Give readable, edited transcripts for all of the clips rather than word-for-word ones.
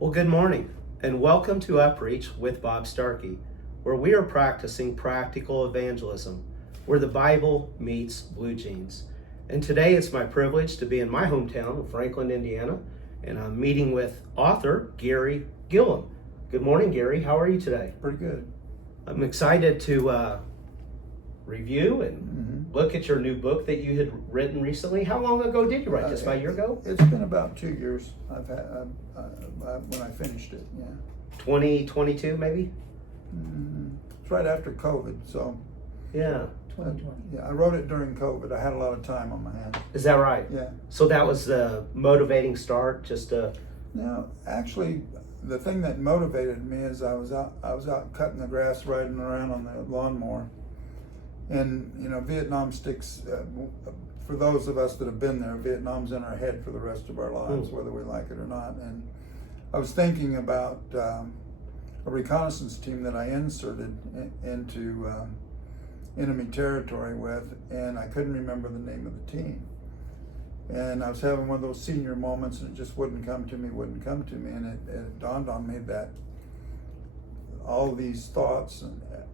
Well, good morning, and welcome to Upreach with Bob Starkey, where we are practicing practical evangelism, where the Bible meets blue jeans. And today it's my privilege to be in my hometown of Franklin, Indiana, and I'm meeting with author Gary Gilliam. Good morning, Gary. How are you today? Pretty good. I'm excited to review and look at your new book that you had written recently. How long ago did you write this? About a year ago? It's been about 2 years. I've had when I finished it. Yeah, 2022 maybe? it's right after COVID. So Yeah. 2020. yeah, I wrote it during COVID. I had a lot of time on my hands. Is that right? Yeah. So that was the motivating start, just to... Now, actually, the thing that motivated me is I was out cutting the grass, riding around on the lawnmower, and Vietnam sticks. For those of us that have been there, Vietnam's in our head for the rest of our lives, whether we like it or not. And I was thinking about a reconnaissance team that I inserted into enemy territory with, and I couldn't remember the name of the team. And I was having one of those senior moments, and it just wouldn't come to me. And it dawned on me that all these thoughts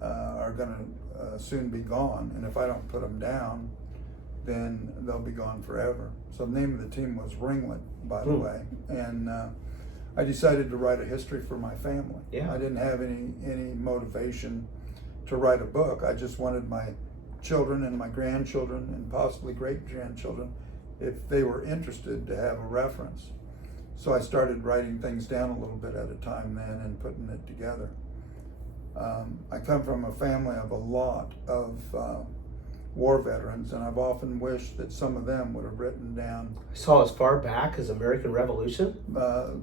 are going to soon be gone. And if I don't put them down, then they'll be gone forever. So the name of the team was Ringlet, by the way. And I decided to write a history for my family. Yeah. I didn't have any motivation to write a book. I just wanted my children and my grandchildren and possibly great-grandchildren, if they were interested, to have a reference. So I started writing things down a little bit at a time then and putting it together. I come from a family of a lot of war veterans, and I've often wished that some of them would have written down I saw as far back as American Revolution.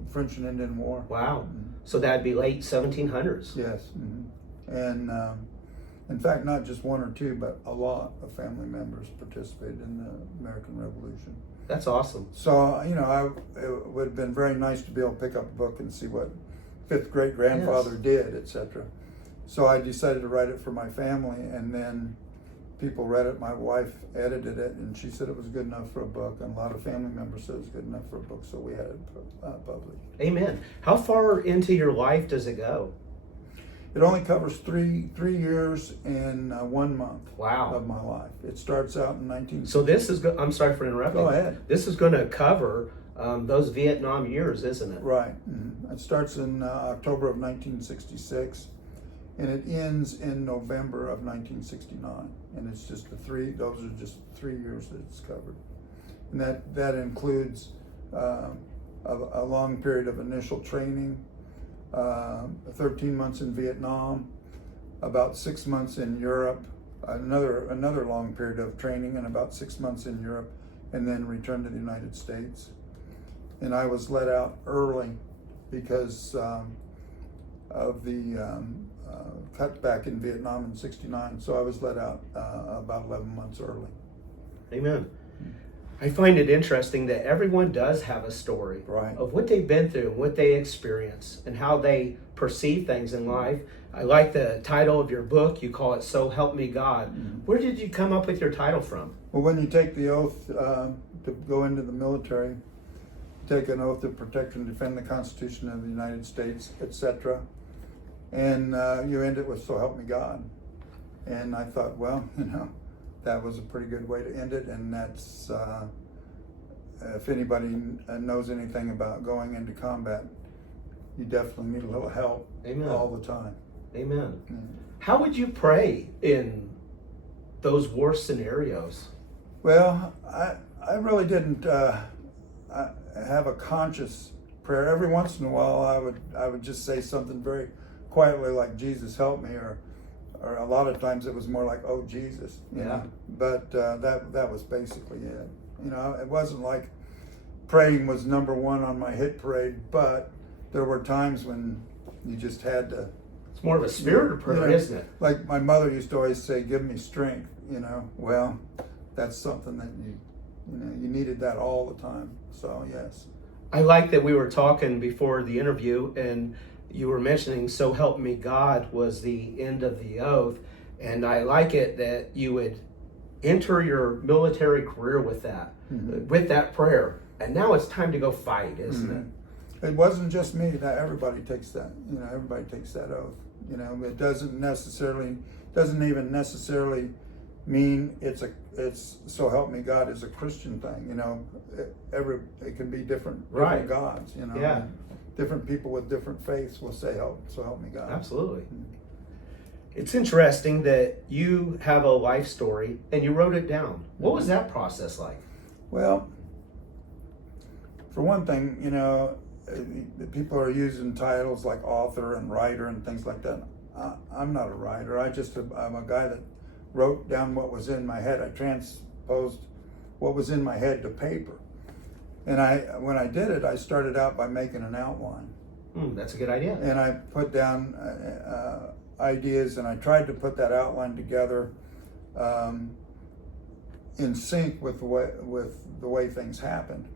French and Indian War. Wow. So that'd be late 1700s. Yes. And in fact, not just one or two, but a lot of family members participated in the American Revolution. That's awesome. So, it would have been very nice to be able to pick up a book and see what fifth great grandfather did, etc. So I decided to write it for my family, and then people read it. My wife edited it, and she said it was good enough for a book, and a lot of family members said it was good enough for a book, so we had it published. Amen. How far into your life does it go? It only covers three years and 1 month Wow. of my life. It starts out in 19... So this is, I'm sorry for interrupting. Go ahead. This is going to cover those Vietnam years, isn't it? Right. It starts in October of 1966, and it ends in November of 1969. And it's just those are just 3 years that it's covered. And that includes a long period of initial training, 13 months in Vietnam, about 6 months in Europe, another long period of training, and about 6 months in Europe, and then returned to the United States. And I was let out early because of the cutback in Vietnam in '69. So I was let out about 11 months early. Amen. I find it interesting that everyone does have a story of what they've been through, what they experience, and how they perceive things in life. I like the title of your book. You call it So Help Me God. Where did you come up with your title from? Well, when you take the oath to go into the military, take an oath to protect and defend the Constitution of the United States, etc., and you end it with So Help Me God. And I thought, well, that was a pretty good way to end it, and that's, if anybody knows anything about going into combat, you definitely need a little help. Amen. All the time. Amen. How would you pray in those war scenarios? Well, I really didn't have a conscious prayer. Every once in a while, I would just say something very quietly like, Jesus help me, or a lot of times it was more like, oh Jesus, you know. But that was basically it. It wasn't like praying was number one on my hit parade, but there were times when you just had to. It's more of a spirit of prayer, isn't it? Like my mother used to always say, give me strength, Well, that's something that you needed that all the time. So yes. I like that we were talking before the interview, and you were mentioning So Help Me God was the end of the oath. And I like it that you would enter your military career with that, with that prayer. And now it's time to go fight, isn't it? it wasn't just me. That everybody takes that. Everybody takes that oath. It doesn't even necessarily mean it's so help me God is a Christian thing. It can be different Right. gods. Yeah. Different people with different faiths will say so help me God. Absolutely. It's interesting that you have a life story and you wrote it down. What was that process like? Well, for one thing, people are using titles like author and writer and things like that. I'm not a writer. I'm a guy that wrote down what was in my head. I transposed what was in my head to paper. And when I did it, I started out by making an outline. That's a good idea. And I put down ideas, and I tried to put that outline together in sync with the way things happened.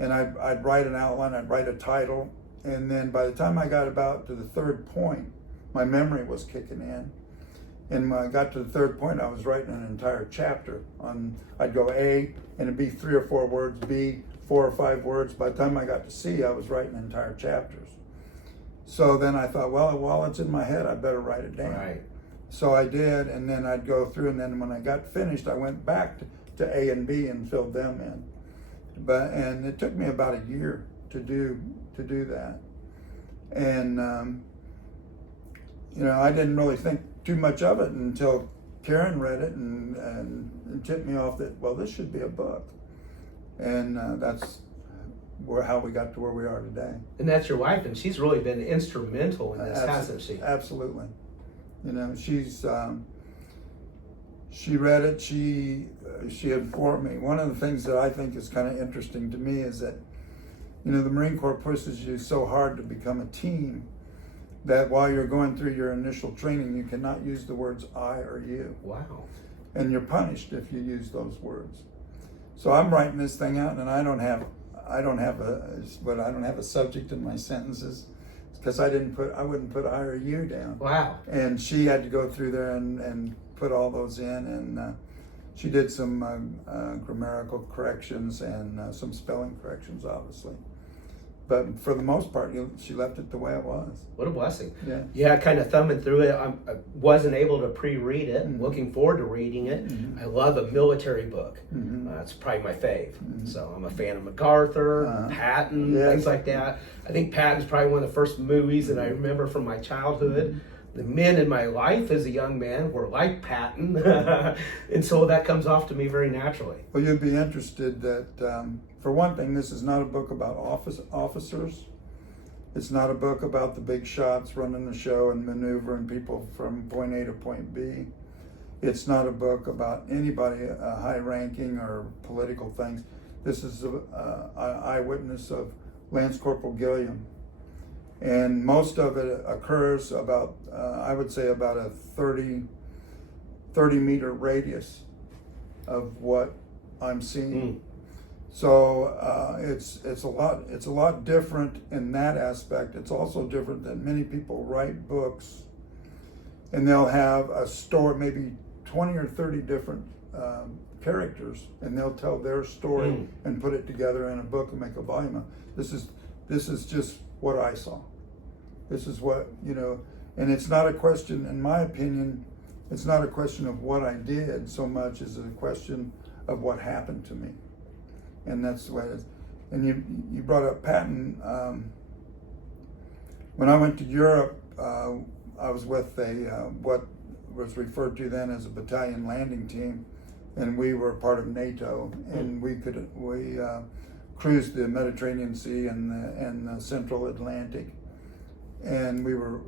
And I'd write an outline, I'd write a title, and then by the time I got about to the third point, my memory was kicking in. And when I got to the third point, I was writing an entire chapter I'd go A, and it'd be 3 or 4 words, B, 4 or 5 words. By the time I got to C, I was writing entire chapters. So then I thought, well, while it's in my head, I better write it down. Right. So I did, and then I'd go through, and then when I got finished, I went back to A and B and filled them in. And it took me about a year to do that. And I didn't really think too much of it until Karen read it and tipped me off that, well, this should be a book. And that's how we got to where we are today. And that's your wife, and she's really been instrumental in this, hasn't she? Absolutely. She read it. She informed me. One of the things that I think is kind of interesting to me is that, the Marine Corps pushes you so hard to become a team that while you're going through your initial training, you cannot use the words I or you. Wow. And you're punished if you use those words. So I'm writing this thing out, and I don't have a subject in my sentences because I wouldn't put I or you down. Wow. And she had to go through there and put all those in, and she did some grammatical corrections and some spelling corrections, obviously. But for the most part, she left it the way it was. What a blessing. Yeah. Yeah, kind of thumbing through it. I wasn't able to pre-read it. Mm-hmm. Looking forward to reading it. Mm-hmm. I love a military book. Mm-hmm. It's probably my fave. Mm-hmm. So I'm a fan of MacArthur, Patton, Yes. things like that. I think Patton's probably one of the first movies that I remember from my childhood. The men in my life as a young man were like Patton. And so that comes off to me very naturally. Well, you'd be interested that, for one thing, this is not a book about officers. It's not a book about the big shots running the show and maneuvering people from point A to point B. It's not a book about anybody high ranking or political things. This is an eyewitness of Lance Corporal Gilliam. And most of it occurs about, I would say, about a 30 meter radius of what I'm seeing. So it's a lot different in that aspect. It's also different that many people write books, and they'll have a story, maybe 20 or 30 different characters, and they'll tell their story and put it together in a book and make a volume. This is just what I saw. This is what, and it's not a question, in my opinion, it's not a question of what I did so much as a question of what happened to me. And that's the way it is. And you brought up Patton. When I went to Europe, I was with what was referred to then as a battalion landing team, and we were part of NATO, and we cruised the Mediterranean Sea and the Central Atlantic, and we were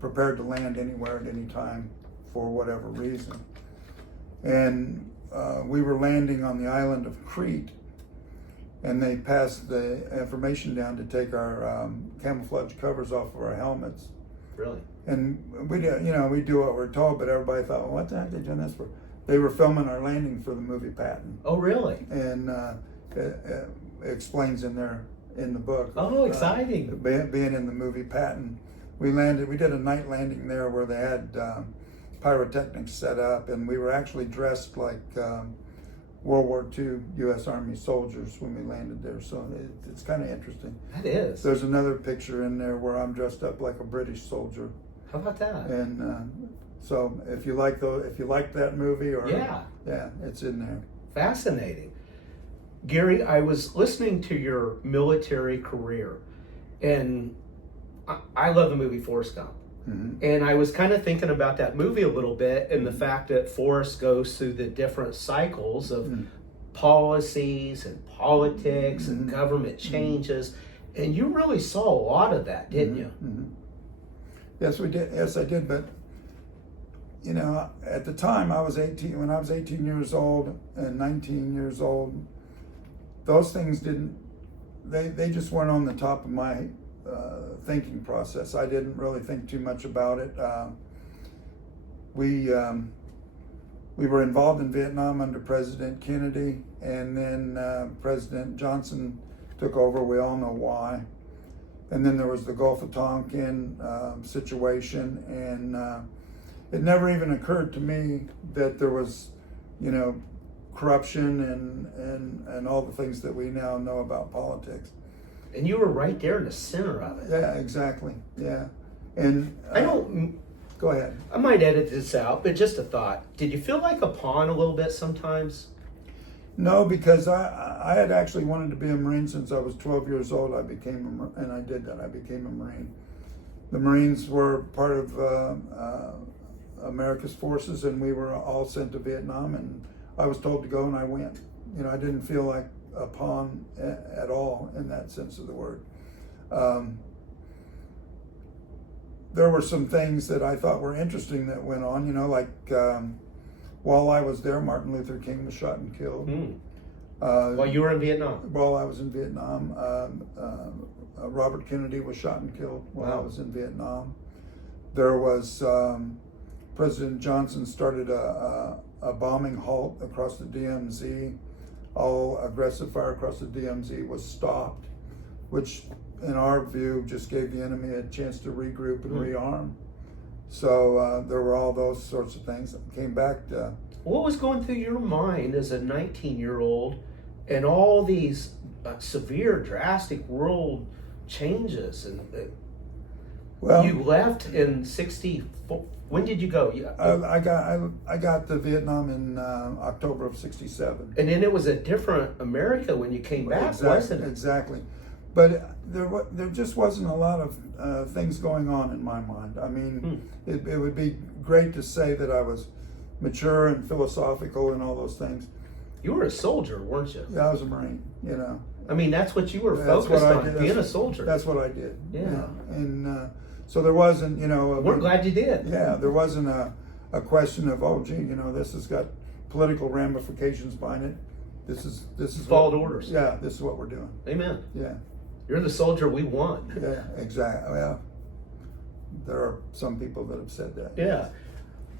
prepared to land anywhere at any time for whatever reason. And we were landing on the island of Crete, and they passed the information down to take our camouflage covers off of our helmets. Really? And we do what we're told, but everybody thought, well, what the heck are they doing this for? They were filming our landing for the movie Patton. Oh, really? And it explains in the book. Oh, exciting! Being in the movie Patton, we did a night landing there where they had pyrotechnics set up, and we were actually dressed like World War II U.S. Army soldiers when we landed there. So it's kind of interesting. That is. There's another picture in there where I'm dressed up like a British soldier. How about that? And so if you like that movie, or yeah, it's in there. Fascinating. Gary, I was listening to your military career, and I love the movie Forrest Gump. Mm-hmm. And I was kind of thinking about that movie a little bit, and the fact that Forrest goes through the different cycles of policies and politics and government changes, and you really saw a lot of that, didn't you? Mm-hmm. Yes, we did. Yes, I did. But you know, at the time, I was 18. When I was 18 years old and 19 years old, those things didn't. They just weren't on the top of my thinking process. I didn't really think too much about it. We were involved in Vietnam under President Kennedy, and then President Johnson took over. We all know why. And then there was the Gulf of Tonkin situation, and it never even occurred to me that there was, corruption and all the things that we now know about politics. And you were right there in the center of it. Yeah, exactly. Yeah. And go ahead. I might edit this out, but just a thought. Did you feel like a pawn a little bit sometimes? No, because I had actually wanted to be a Marine since I was 12 years old. I became and I did that. I became a Marine. The Marines were part of America's forces, and we were all sent to Vietnam, and I was told to go, and I went. I didn't feel like a pawn at all in that sense of the word. There were some things that I thought were interesting that went on, like while I was there, Martin Luther King was shot and killed. While you were in Vietnam? While I was in Vietnam. Robert Kennedy was shot and killed while I was in Vietnam. There was, President Johnson started a bombing halt across the DMZ. All aggressive fire across the DMZ was stopped, which in our view just gave the enemy a chance to regroup and rearm. So there were all those sorts of things that came back to... What was going through your mind as a 19-year-old and all these severe, drastic world changes? And well, you left in 64. When did you go? I got to Vietnam in October of '67. And then it was a different America when you came back, wasn't it? Exactly. But there just wasn't a lot of things going on in my mind. I mean, it would be great to say that I was mature and philosophical and all those things. You were a soldier, weren't you? Yeah, I was a Marine, I mean, that's what you were focused on, being a soldier. That's what I did. Yeah. And so there wasn't, we're glad you did. Yeah, there wasn't a question of, oh, gee, this has got political ramifications behind it. This is followed orders. Yeah, this is what we're doing. Amen. Yeah. You're the soldier we want. Yeah, exactly. Well, there are some people that have said that. Yeah.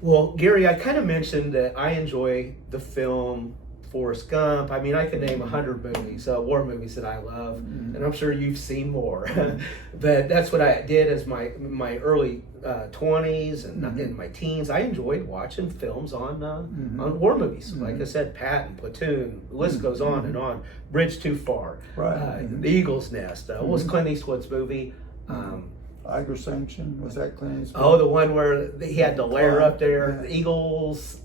Well, Gary, I kind of mentioned that I enjoy the film Forrest Gump. I mean, I could name 100 movies, war movies that I love, and I'm sure you've seen more. But that's what I did as my early 20s and in my teens. I enjoyed watching films on war movies. Like I said, Patton, Platoon, the list goes on and on. Bridge Too Far, The Eagle's Nest. What was Clint Eastwood's movie? Eiger Sanction, was that Clint Eastwood? Oh, the one where he had the lair up there, the Eagles.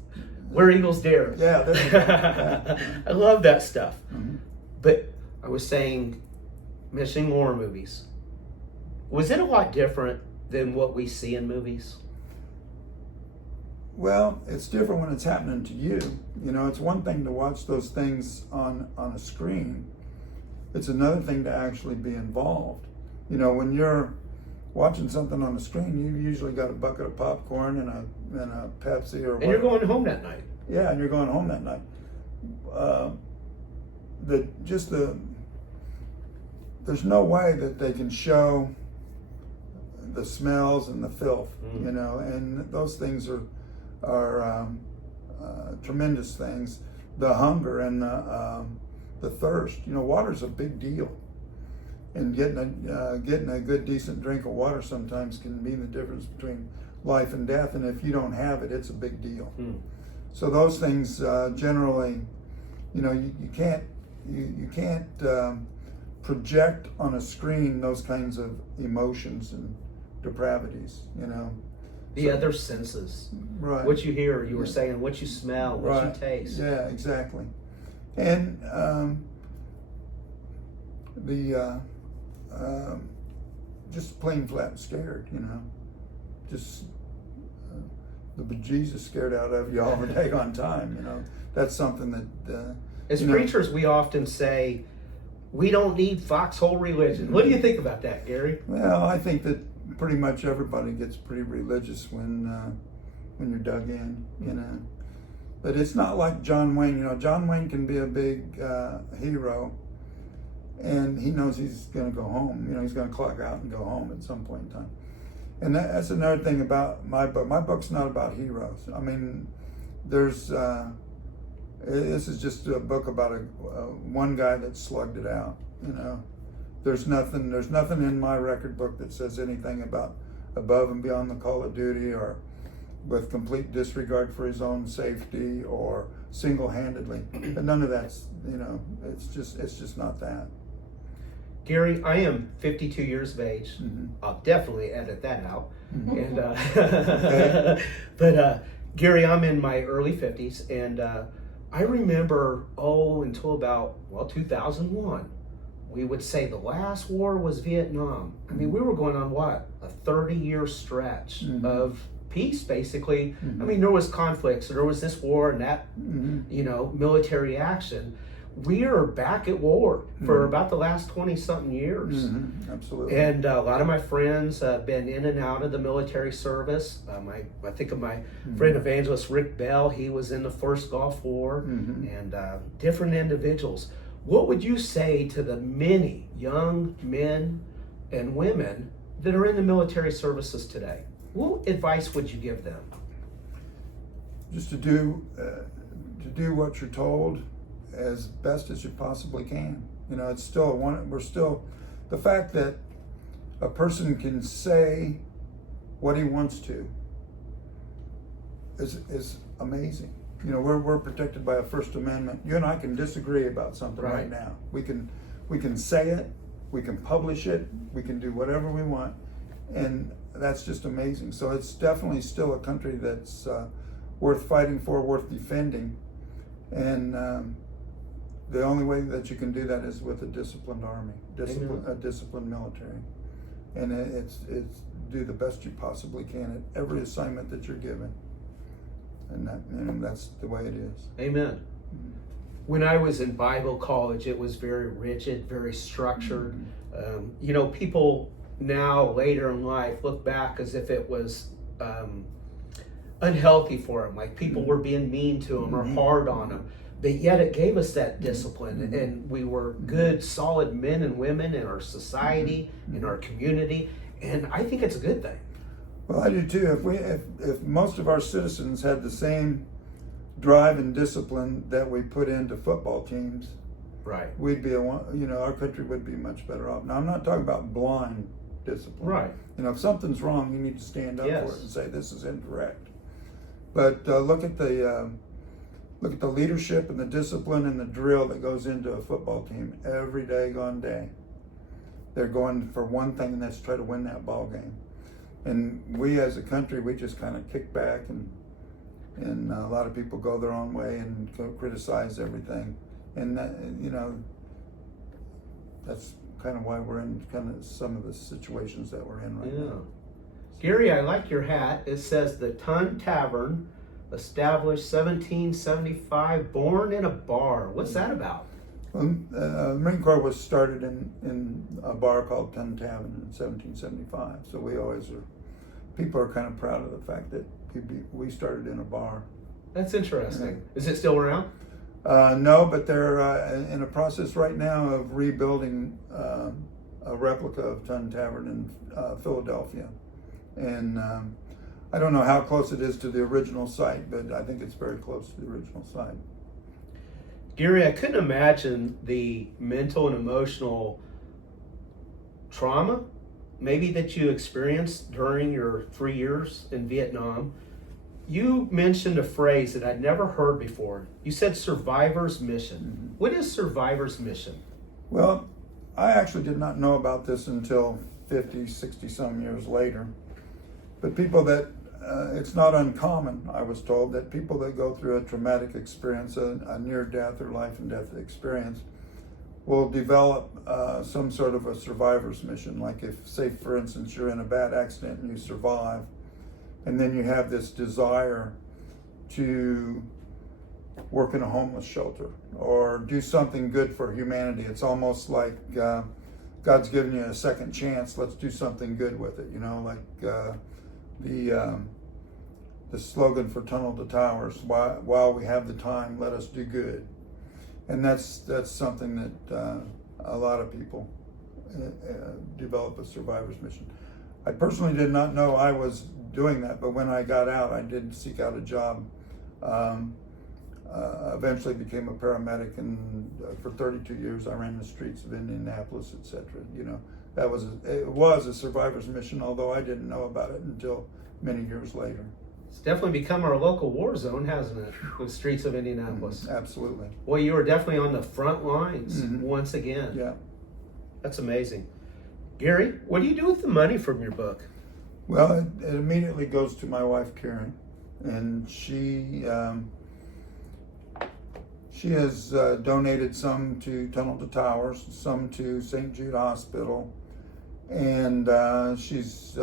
Where Eagles Dare. Yeah, there you go. Yeah. I love that stuff. But I was saying, mentioning war movies. Was it a lot different than what we see in movies? Well, it's different when it's happening to you. It's one thing to watch those things on a screen. It's another thing to actually be involved. When you're watching something on the screen, you usually got a bucket of popcorn and a Pepsi or whatever. And you're going home that night. Yeah, and you're going home that night. There's no way that they can show the smells and the filth, and those things are tremendous things. The hunger and the thirst. Water's a big deal. And getting a good, decent drink of water sometimes can mean the difference between life and death. And if you don't have it, it's a big deal. So those things generally you can't project on a screen those kinds of emotions and depravities. The other senses, Right? what you hear, you were saying, what you smell, what you taste. Yeah, exactly. And the just plain flat scared, just the bejesus scared out of you all the day on time. That's something that as preachers we often say we don't need foxhole religion. What do you think about that, Gary? Well, I think that pretty much everybody gets pretty religious when you're dug in, But it's not like John Wayne. John Wayne can be a big hero, and he knows he's going to go home. He's going to clock out and go home at some point in time. And that's another thing about my book. My book's not about heroes. I mean, there's this is just a book about one guy that slugged it out. There's nothing in my record book that says anything about above and beyond the call of duty, or with complete disregard for his own safety, or single-handedly. But none of that's, it's just not that. Gary, I am 52 years of age. Mm-hmm. I'll definitely edit that out. Mm-hmm. And but Gary, I'm in my early 50s, and I remember until about 2001. We would say the last war was Vietnam. I mean, we were going on a 30-year stretch of peace, basically. I mean, there was conflicts, there was this war and that, military action. We are back at war for about the last 20-something years. Absolutely. And a lot of my friends have been in and out of the military service. I think of my friend evangelist Rick Bell. He was in the first Gulf War, and different individuals. What would you say to the many young men and women that are in the military services today? What advice would you give them? Just to do what you're told as best as you possibly can. It's still the fact that a person can say what he wants to is amazing. We're protected by a First Amendment. You and I can disagree about something right now. We can say it, we can publish it, we can do whatever we want, and that's just amazing. So it's definitely still a country that's worth fighting for, worth defending, and the only way that you can do that is with a disciplined army, a disciplined military, and it's do the best you possibly can at every assignment that you're given. And that's the way it is. Amen. When I was in Bible college, it was very rigid, very structured. People now later in life look back as if it was unhealthy for them, like people were being mean to them or hard on them. But yet it gave us that discipline, and we were good, solid men and women in our society, in our community, and I think it's a good thing. Well, I do too. If most of our citizens had the same drive and discipline that we put into football teams, right, we'd be our country would be much better off. Now, I'm not talking about blind discipline. Right. If something's wrong, you need to stand up for it and say this is incorrect. But look at the leadership and the discipline and the drill that goes into a football team every day, gone day. They're going for one thing, and that's try to win that ball game. And we as a country, we just kind of kick back, and a lot of people go their own way and criticize everything. And that, that's kind of why we're in kind of some of the situations that we're in right now. Gary, I like your hat. It says the Tun Tavern, established 1775, born in a bar. What's that about? Well, the Marine Corps was started in a bar called Tun Tavern in 1775. So people are kind of proud of the fact that we started in a bar. That's interesting. Is it still around? No, but they're in a process right now of rebuilding a replica of Tun Tavern in Philadelphia. And I don't know how close it is to the original site, but I think it's very close to the original site. Gary, I couldn't imagine the mental and emotional trauma maybe that you experienced during your 3 years in Vietnam. you mentioned a phrase that I'd never heard before. You said survivor's mission. Mm-hmm. What is survivor's mission? Well, I actually did not know about this until 50, 60 some years later. But people that, it's not uncommon, I was told, that people that go through a traumatic experience, a near-death or life-and-death experience, will develop some sort of a survivor's mission. Like if, say, for instance, you're in a bad accident and you survive, and then you have this desire to work in a homeless shelter or do something good for humanity. It's almost like God's given you a second chance. Let's do something good with it. You know, like the slogan for Tunnel to Towers: while we have the time, let us do good. And that's something that a lot of people develop a survivor's mission. I personally did not know I was doing that, but when I got out, I did seek out a job. Eventually became a paramedic, and for 32 years I ran the streets of Indianapolis, etc. You know, it was a survivor's mission, although I didn't know about it until many years later. It's definitely become our local war zone, hasn't it? The streets of Indianapolis. Absolutely. Well, you were definitely on the front lines Mm-hmm. once again. Yeah. That's amazing. Gary, what do you do with the money from your book? Well, it immediately goes to my wife, Karen, and she has donated some to Tunnel to Towers, some to St. Jude Hospital, and she's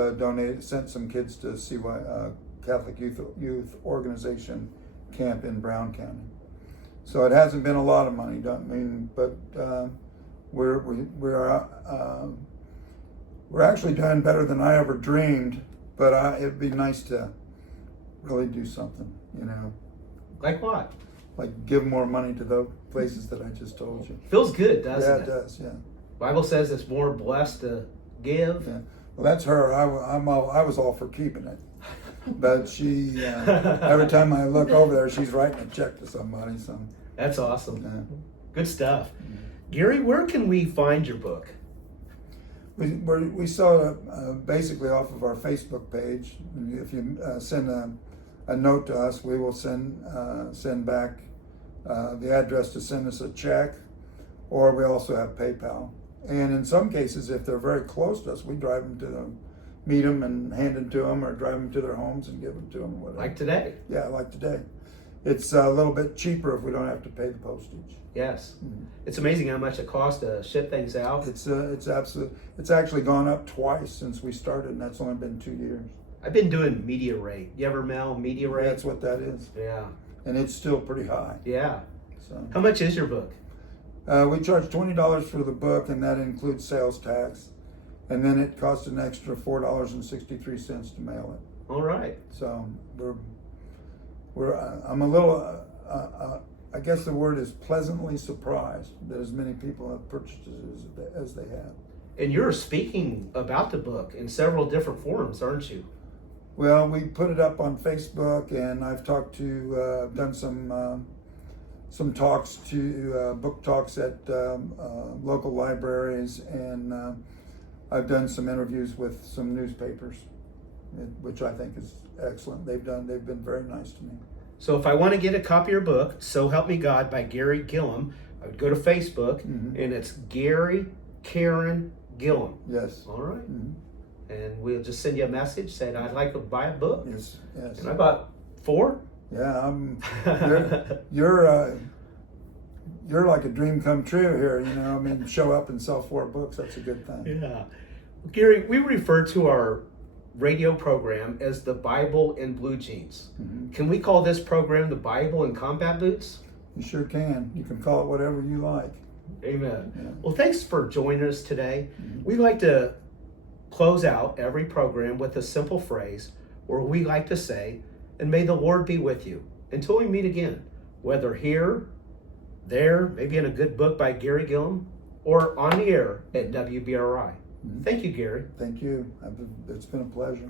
sent some kids to CY, Catholic Youth Organization camp in Brown County. So it hasn't been a lot of money, but we're actually doing better than I ever dreamed. But it'd be nice to really do something, you know. Like what? Like give more money to those places that I just told you. Feels good, doesn't it? Yeah, it does. Yeah. Bible says it's more blessed to give. Yeah. Well, that's her. I was all for keeping it, but she every time I look over there, she's writing a check to somebody. So That's awesome. yeah. Good stuff. Gary, where can we find your book? We saw it basically off of our Facebook page. If you send a note to us, we will send back the address to send us a check, or we also have PayPal. And in some cases, if they're very close to us, we drive them to them, meet them and hand them to them, or drive them to their homes and give them to them, or whatever. Like today? Yeah, like today. It's a little bit cheaper if we don't have to pay the postage. Yes. Mm-hmm. It's amazing how much it costs to ship things out. It's actually gone up twice since we started, and that's only been 2 years. I've been doing media rate. You ever mail media rate? That's what that is. Yeah. And it's still pretty high. Yeah. So How much is your book? we charge $20 for the book, and that includes sales tax. And then it costs an extra $4.63 to mail it. All right. So I'm a little, I guess the word is pleasantly surprised that as many people have purchased it as they have. And you're speaking about the book in several different forums, aren't you? Well, we put it up on Facebook, and I've talked to, done some talks to book talks at local libraries, and I've done some interviews with some newspapers, which I think is excellent. They've been very nice to me. So if I want to get a copy of your book, So Help Me God by Gary Gilliam, I would go to Facebook, Mm-hmm. and it's Gary Karen Gilliam. Yes. All right. Mm-hmm. And we'll just send you a message saying I'd like to buy a book. Yes. Yes. And I bought 4. Yeah. You're like a dream come true here. You know, I mean, show up and sell 4 books. That's a good thing. Yeah. Gary, we refer to our radio program as the Bible in Blue Jeans. Mm-hmm. Can we call this program the Bible in Combat Boots? You sure can. You can call it whatever you like. Amen. Yeah. Well, thanks for joining us today. Mm-hmm. We like to close out every program with a simple phrase where we like to say, and may the Lord be with you until we meet again, whether here, there, maybe in a good book by Gary Gilliam, or on the air at WBRI. Mm-hmm. Thank you, Gary. Thank you. It's been a pleasure.